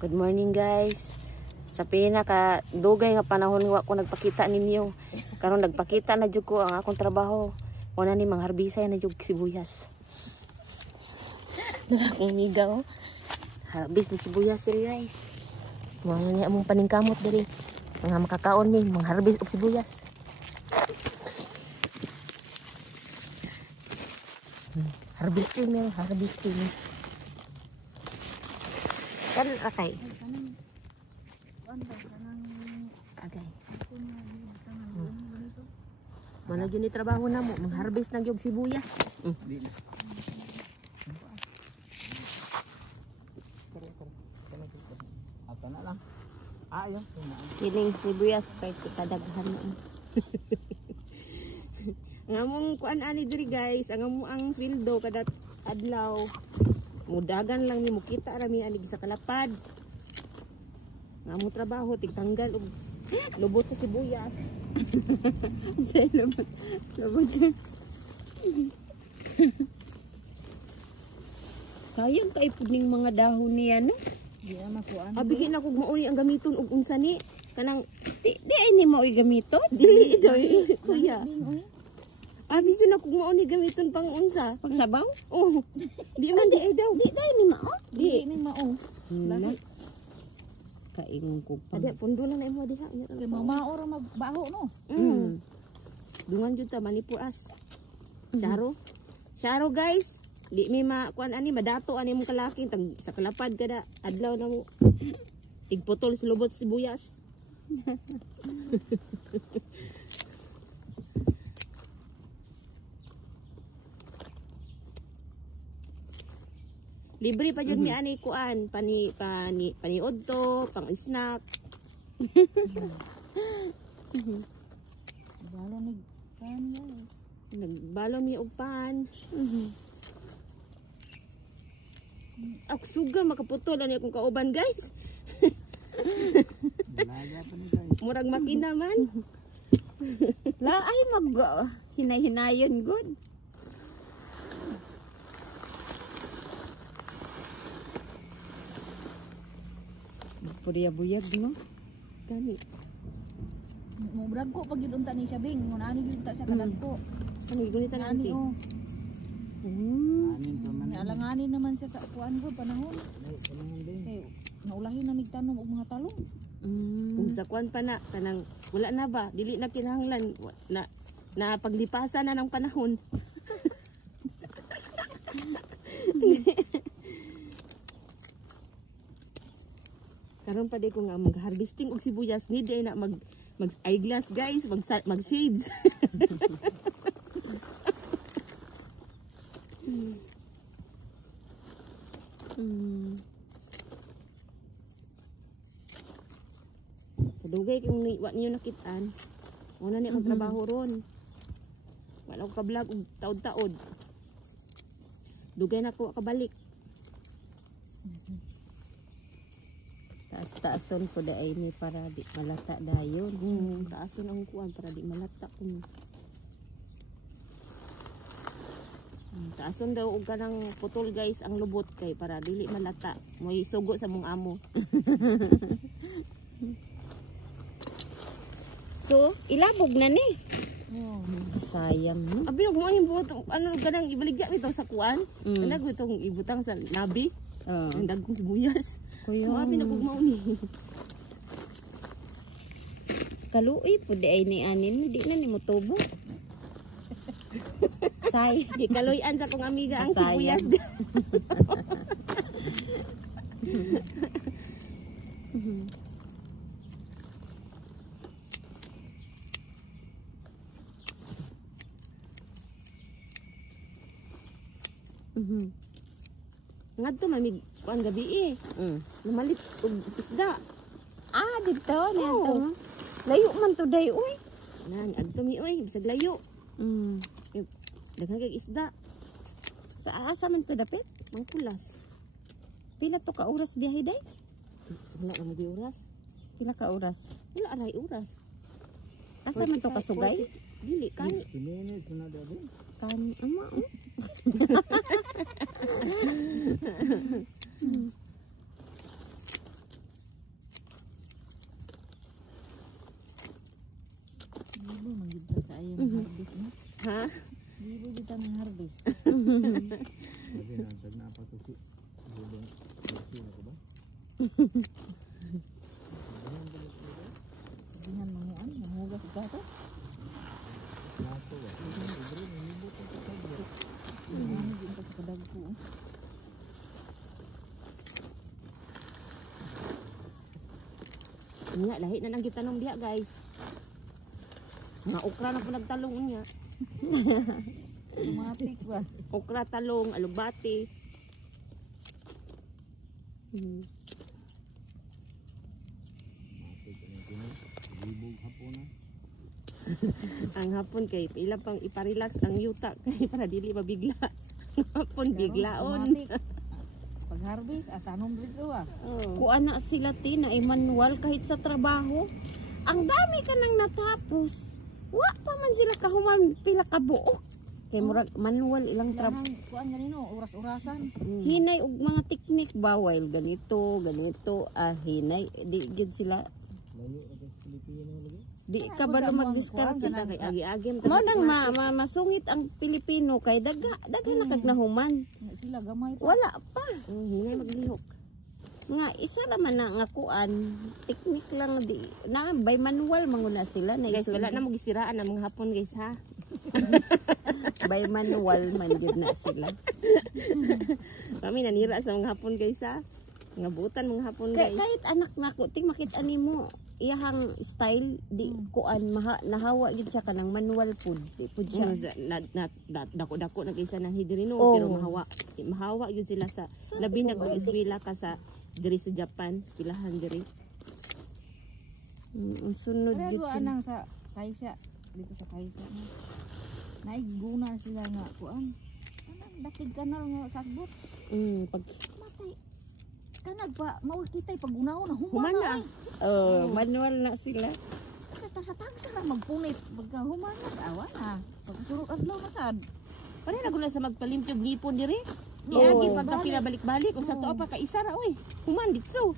Good morning guys. Sa pinaka dugay nga panahon nga ako nagpakita ninyo. Karon nagpakita na jud ko ang akong trabaho. Una ni mangharbisay na jud sibuyas. Dara kong miga oh. Harbis ng sibuyas diri guys. Wala ni among paningkamot diri. Mga makakaon mi mangharbis og sibuyas. Harvesting na, harvesting. Kan akay. Agay. Mana jud ni trabaho namo, mangharvest ng gyud sibuyas. Apa na lang. Ayo. Kiling sibuyas kay kadaghan mo. Ang among kuan ani diri guys, ang among ang sweldo kada adlaw. Mudagan lang ni mo kita rami ani sa kalapad. Nga mo trabaho tigtanggal og lubot sa sibuyas. Say lubot. Lubot. Sayang kay pudning mga dahon niya no. Di makuan. Abigin ako mauni ang gamiton og unsa ni kanang di ay ni mao gamiton. Dili doy kuya. Abi jud ako mauni gamiton pang unsa? Pang sabaw? Oh. Di man di ay daw. Di day ni mao. Di ni mao. Lagi kaingon ko pa. Ade pundo lang na imo diha. Kay mamao ra magbaho no. Dungan jud ta manipuras. Syaro. Syaro guys. Di mi makuan ani madato ani mong kalaki tag sa kalapad kada adlaw na mo. Tigputol sa lubot sibuyas. Libre pa jud mi ani kuan paniod to, pang snack. Balo ni pan guys. Nagbalo mi og pan. Ako suga makaputol ani akong kauban guys. Balaya pa ni guys. Murag makina man. La ay mag hinay-hinayon good. Puriya-buyag no. Kani. Mo bragko pag gid unta ni siya bing, mo ani gid ta siya kadagko. Ang gunitan Ani ani. oh. Anin pa man. Alanganin naman siya sa kuan ko panahon. Kay naulahin na migtanom og mga talong. Kung sa kuan pa na kanang wala na ba dili na kinahanglan na paglipasan na ng panahon. Karon pa di ko nga mag-harvesting og sibuyas ni di na mag eyeglass guys, mag shades. Sa dugay kung wa niyo nakitaan. Una ni akong trabaho ron. Wala ko ka-vlog og taod-taod. Dugay na ko kabalik. taas-taason po daay ni para di malata dayon. Taason ang kuan para di malata ko. Taason daw og kanang putol guys ang lubot kay para dili malata. Moy sugo sa mong amo. So, ilabog na ni. Oh, sayang no. Abi mo ani buot ano ganang ibaligya bitaw sa kuan. Ana ko itong ibutang sa nabi. Ang dagkong sibuyas. Kuya, Abi na kog mauni. kaluoy po daay ni anin di na ni mo tubo. Say, di kaloyan sa kong amiga ang sibuyas. Ngadto mamig kuan gabi namalit og isda. Ah, dito ni ato. Layo man to day uy. Nan adto mi oy bisag layo. Daghang kay isda. Sa asa man to dapit? Mangkulas. Pila to ka oras biyahe day? Wala na di oras. Pila ka oras? Wala aray oras. Asa man to kasugay? Dili kani. Minutes na daw. Kan ama. Ha? Di ba kita ng harvest? Sabi na, tag na pa to si Bulong. Kasi na ko ba? Sabihan manguan, mahugas ka to. Nato ba? Libre, nilibot ang kakagyo. Ano din ka sa kadagko. Nga, lahi na lang gitanong diha guys. Mga okra na po nagtalong niya. Automatic ba? Okra, talong, alubati. Matik ang kini. Libog hapon na. Ang hapon kay pila pang iparelax ang yuta kay para dili mabigla. Hapon biglaon. Automatic. Pag harvest, tanong dito ah. Oh. Kuan na sila tina ay manual kahit sa trabaho. Ang dami ka nang natapos. Wa pa man sila kahuman pila ka buok. Kay murag manual ilang trabaho. Kailangan kuan ganino, oras-orasan. Hinay og mga teknik ba while ganito, hinay di gid sila. Layo na sa Pilipino lagi. Di ka ba mag-discard Kita kay agi-agim Mao nang masungit ang Pilipino kay daga na kagnahuman. Sila gamay pa. Wala pa. hinay maglihok. Nga isa naman na nga kuan, teknik lang di na by manual manguna sila na Guys, wala isunod. na mo gisiraan ang mga hapon guys ha. By manual man jud na sila. Kami nanira sa mga hapon guys ha. Mga butan mga hapon guys. Kahit anak nako ting makita nimo iyahang style di kuan nahawa gid siya kanang manual food. Di pud siya. Dako-dako na kaysa ng hidrino Oh. pero mahawa yun sila sa labi na kung eskwela ka sa diri sa Japan, eskwelahan diri. Ang sunod Pero jud sila. anang sa Kaisa, dito sa Kaisa. Naiguna sila nga kuan. Anang dakig kanal nga sagbot. Pag Matay. Kanag pa maulkitay pag unaw na Human human na. na. manual na sila. Kata sa tagsa na magpunit pagka human na awa na. Pagkasurok adlaw na sad. Pare na gula sa magpalimpyog ngipon diri. Di Oo. agi pagka pinabalik-balik kung sa tuwa pa ka isa ra oy. Human ditso.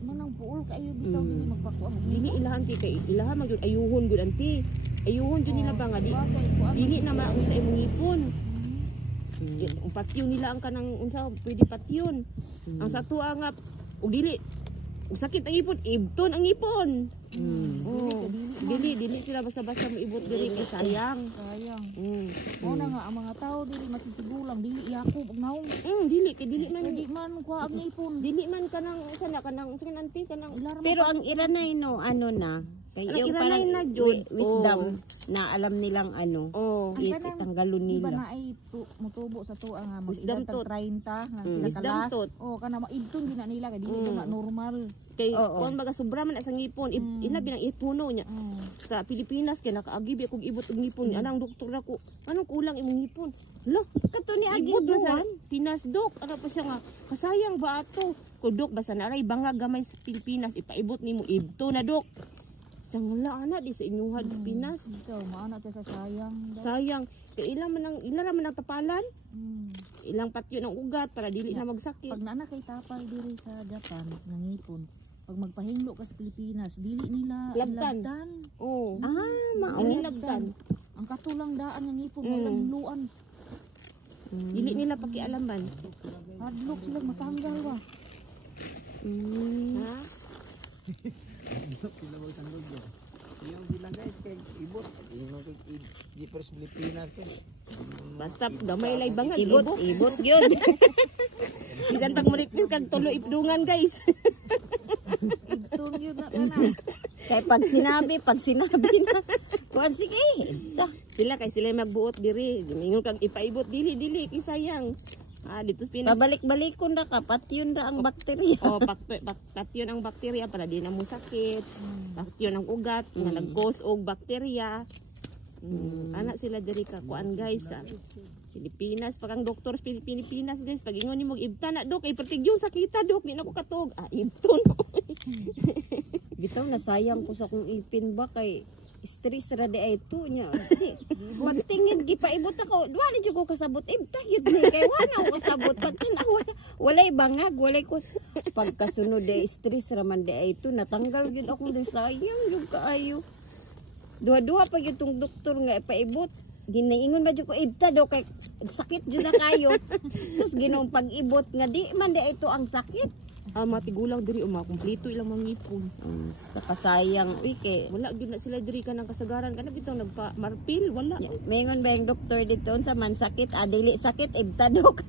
Manang puol kayo bitaw dili magpakuan. Dili ilahan ti kay ilahan magyud ayuhon gud anti. Ayuhon gyud nila ba nga di. Dili na maong sa imong ngipon. Ang patyo nila ang kanang unsa pwede patyon. Ang sa tuwa nga ug dili ug sakit ang ipon, ibton ang ipon. Oh. Dili sila basta-basta moibot diri kay sayang. Sayang. Mo na nga ang mga tao dili matitigulang dili yakop og naong. Dili man Di man kuha ang ipon. dili man kanang kanang anti kanang Pero ang iranay no ano na kay Ang yung iranay parang na jud, wisdom na alam nilang ano oh. itanggalon Di ba nila. na ay mutubo sa tuwa nga Wisdom mag-edad tooth. 30 nga Wisdom kinakalas. tooth. Oh kana maibton gina nila kay dili to na normal. Kay Oo. kuan baga sobra man na sa ngipon, ilabi ng ipuno niya. Sa Pilipinas kay nakaagi akong ibot og ngipon. Anang doktor ako, anong kulang imong ngipon? Lo, Kato ni ibot man sa Agibuan. Pinas dok. Ano pa siya nga, kasayang ba ato? Ko dok basta naray bangag gamay sa Pilipinas ipaibot nimo ibto na dok. Sang wala ana di sa inyong sa Pinas. Ikaw maana ta sa sayang. Sayang. Kay ilang man ang tapalan, ilang patyo ng ugat para dili na magsakit. Pag naana kay tapay diri sa Japan nangipon. Pag magpahinglo ka sa Pilipinas, dili nila Labtan. ilabtan. Oh. Mao. Dili labtan. Ang katulang daan ng ngipon walang hingluan. Dili nila pakialaman. Hadlok sila matanggal ba. Ha? Sila magtandog yun. Yung bilang guys, kay ibot. Yung kay Jeepers Pilipinas kay. Basta gamay lay bangag Ibot gyud. Bisan pag murikpis kag tulo ipdungan guys. Ibton yun na kana. Kay pag sinabi na kuan sige. Sila magbuot diri. Mingon kag ipaibot dili kay sayang. Dito sa Pinas. Pabalik-balikon ra ka patyon ra ang bakterya. Patyon ang bakterya para di na mo sakit. Patyon ang ugat nga nag-cause og bakterya. Ana sila diri ka kuan guys sa Pilipinas pag ang doktor sa Pilipinas guys pag ingon nimo ibta na dok ay pertigyo sakita dok di na ko katog. Ibton. Bitaw na sayang ko sa kong ipin ba kay stress ra di ay to nya. Magtingin gipaibot ako. Wala jud ko kasabot. Ibta yun ni kay wala ko kasabot. Walay bangag, walay ko. Pagkasunod di stress ra man di ay to natanggal gid ako di sayang jud kaayo. Duha-duha pa gyud tong doktor nga ipaibot. ginaingon ba jud ko ibta daw kay sakit jud na kayo. Sus Ginoong pag-ibot nga di man di ito ang sakit. Matigulang diri kumpleto ilang mangipon. Saka sayang uy kay Wala gyud na sila diri ka ng kasagaran kana bitaw nagpa marpil wala. Mayingon ba yung doktor dito sa man sakit, dili sakit, ibtadok.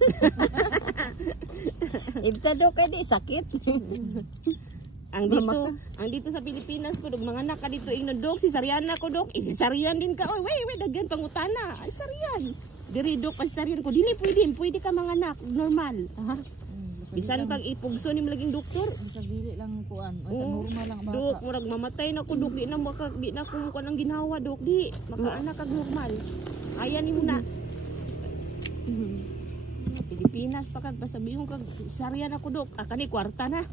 Ibtadok kay di sakit. Ang dito sa Pilipinas ko dog mga anak ka dito ingnon dog si Sariana ko dog. Sarian din ka. Oy, wait daghan pangutana. Ay Sarian. Diri dog pa Sarian ko dili pwede ka mga anak normal. Ha? Bisan pag ipugso ni laging doktor. Sa dili lang kuan, normal lang bata. Dok, murag mamatay na ko dok, di na ko mukha ng ginawa dok, di makaanak kag normal. Ayan ni mo na. Pilipinas pa kag pasabihon kag Sarian ako dok, kani kwarta na.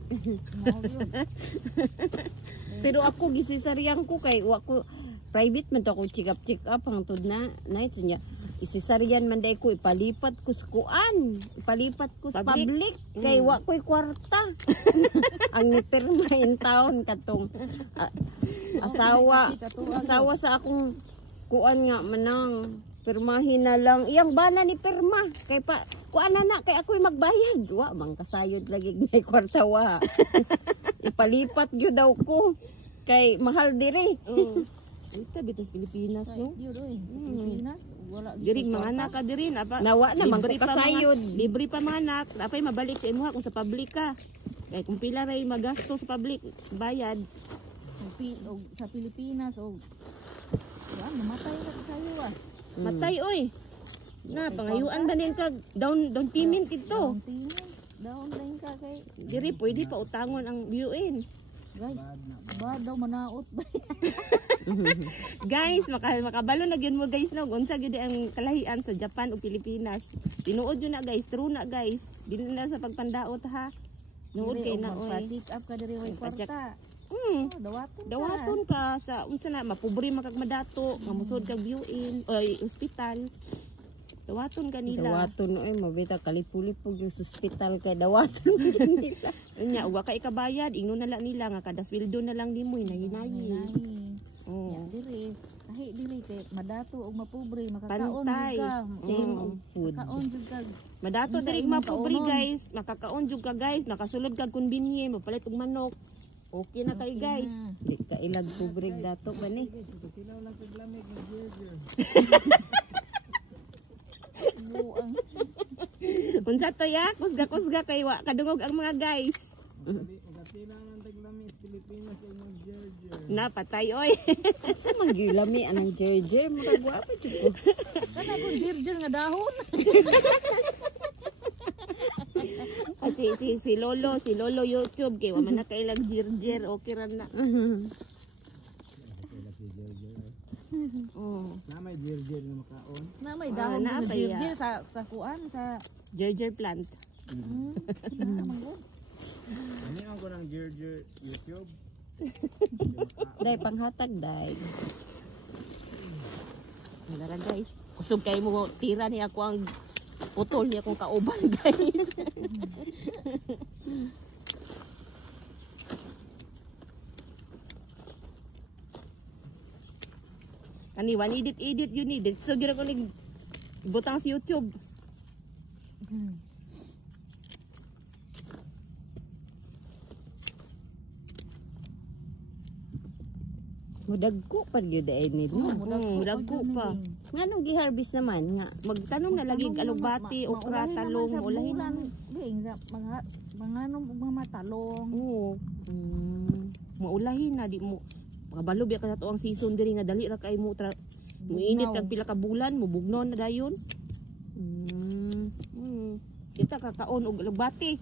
Pero ako gisisaryan ko kay wa ko private man to ako check up hangtod na night niya. Isisaryan man day ko ipalipat ko sa kuan, ipalipat ko sa public kay wa ko'y kwarta. Ang nipirma in town katong asawa sa akong kuan nga manang pirmahin na lang iyang bana ni pirma kay pa kuan na kay ako'y magbayad wa mang kasayod lagi ngay kwarta wa. Ipalipat gyud daw ko kay mahal diri. Ito bitos Pilipinas no. Pilipinas wala Diri mga anak ka diri apa. Nawa na man kasayod. Libre pa mga anak, apay mabalik sa imuha kung sa public ka. Kay kung pila ray magasto sa public, bayad. Sa Pilipinas mamatay na kayo Matay oy. Na pangayuan ba nin kag down payment ito. Down lang ka kay Diri pwede pa utangon ang viewin. guys. Ba daw manaot ba? Guys, makabalo na gyud mo guys no. Unsa gyud ang kalahian sa Japan o Pilipinas. Tinuod yun na guys, true na guys. Dili na sa pagpandaot ha. Nuod kay na oy. Check up ka diri way kwarta. Dawaton ka sa unsa na mapobre makagmadato, mamusod kag viewin oy ospital. Dawaton ka nila. Dawaton oy mabita kalipulipog yung hospital kay dawaton nila. Nya uwa ka ikabayad, ingno na lang nila nga kada sweldo na lang nimo hinayi-hinayi. Ya diri kahit dili kay madato og mapobre makakaon Pantay. ka. Same of food. Kaon jud ka. Madato diri mapobre guys, makakaon jud ka guys, makasulod kag konbinye, mapalit og manok. Okay na kay guys. Di ka ilag pobre dato ba ni? Tilaw lang kag lamig ng burger. Buang. Unsa to ya? Kusga kay wa kadungog ang mga guys. Tilaw lang kag lamig Pilipinas ay mag burger. Napatay oy. Sa manggilami anang jeje murag wa pa jud ko. Kana ko jirjir nga dahon. Si Lolo YouTube kay wa man na kailag jirjer okay ra na. Na may burger na makaon. Na may dahon na nga pa jirjir sa kuan sa Jirjer plant. Ani ang ko ng burger YouTube. Dai panghatag dai. Wala guys. Kusog kay mo tira ni ako ang putol niya kung kauban guys. Ani one edit you need it. So gira ko nig butang sa YouTube. Mudagko pa gyud ay ni no. Dagko pa. Nganong gi-harvest naman nga Magtanom na lagi alugbati, okra, talong, ulahin na. Ding sa mga mga matalong. Oo. Maulahin na di mo. Makabalo biya ka sa tuang season diri nga dali ra kay mo muinit kag pila ka bulan mo bugnon na dayon. Kita kakaon og alugbati.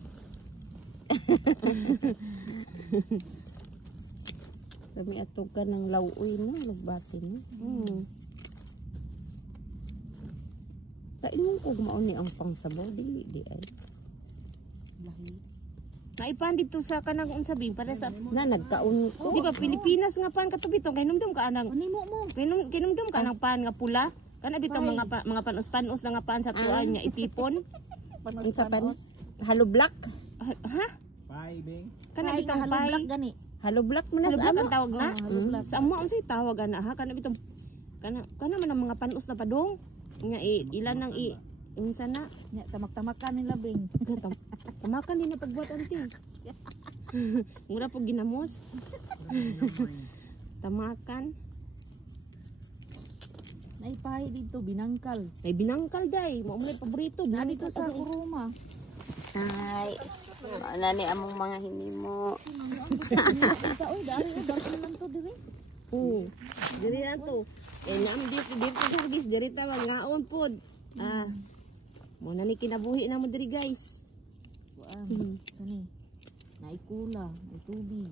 kami atog ka ng lawuy no lugbati no. Ta ingon og mao ni ang pangsabaw dili di ay. Naipan dito sa kanang unsabing para sa Na nagkaon ko. di ba Pilipinas nga pan katubitong kay numdum ka anang Animo mo. kinumdum ka anang pan nga pula. Kana bitong mga panos-panos na nga pan sa tuan niya ipipon. Unsa pan? Halo black. Ha? Bye, bing. Kana Ay, bitong halo pay. black gani. Halo black man Halo sa black ano? ang tawag na. Halo black. Sa amo unsay tawag ana ha kana bitong Kana man ang mga panos na padong. Nga ilan nang insa na. Nya tamak-tamakan nila bing. Tamakan din na pagbuhat anti. Mura po ginamos. Tamakan. Naipahi dito binangkal. Ay binangkal day. Mo man paborito. Na dito sa kuruma. Ay, ano ni among mga hinimo. Kita oy dari barko lang to dire. Oo. Diri na to. Nam dito service diri ta ngaon pod. Mo na ni kinabuhi na mo diri guys. Kuan. Sani. Naikula, may tubig.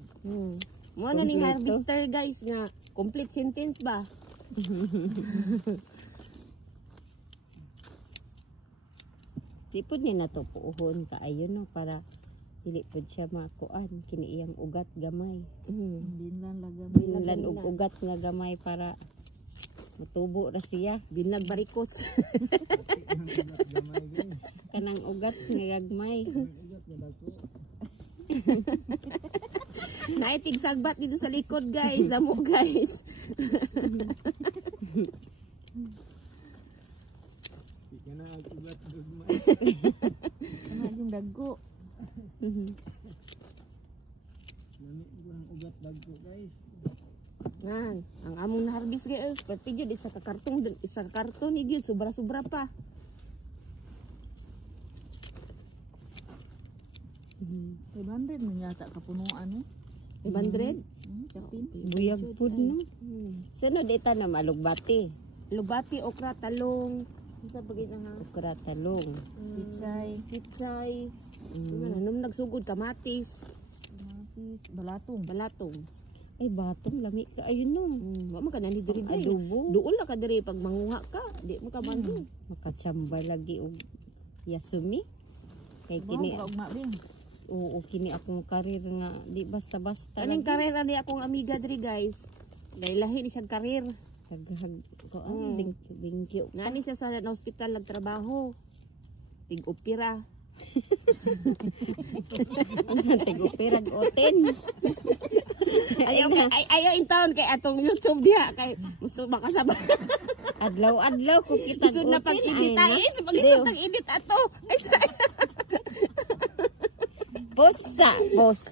Mo na ning Kompleto. harvester guys nga complete sentence ba? Di po ni natupuhon kaayo no para dili pod siya makuan kini iyang ugat gamay. Binlan lagam. Binlan og ugat nga gamay para matubo ra siya. Binag barikos. Kanang ugat nga gagmay. Naitig sagbat dito sa likod guys. Damo guys. Kana yung dagko. Ngan, ang among na-harvest guys, pati gyud isa ka karton gyud sobra-sobra pa. Kay banded man yata kapunuan eh. 500. Kapin. Buyag pud no. Sunod ita na malugbati. Lubati, okra, talong. Isa pa gid ha. Okra talong. Pitsay. Nung nagsugod kamatis, Balatong. balatong. Ay batong lami ka ayun no. Wa man ka nani diri guys. Adobo. Duol na ka diri pag manguha ka, di mo ka bando. Makachamba lagi og yasumi. Kay kini Kini ugma bing. oo kini akong karir nga di basta-basta Kaning karir ani akong amiga diri guys. Dahil lahi ni siyang karir. Taghag ko ang bingkyo. Nani siya sa hospital nagtrabaho. Tig-opera. Unsan tig-opera oten. Ayaw in town kay atong YouTube diha kay gusto makasabay. Adlaw-adlaw ko kita Gusto na pag-edit tayo. Sa pag-isot ng edit ato. Ay, Bossa, boss.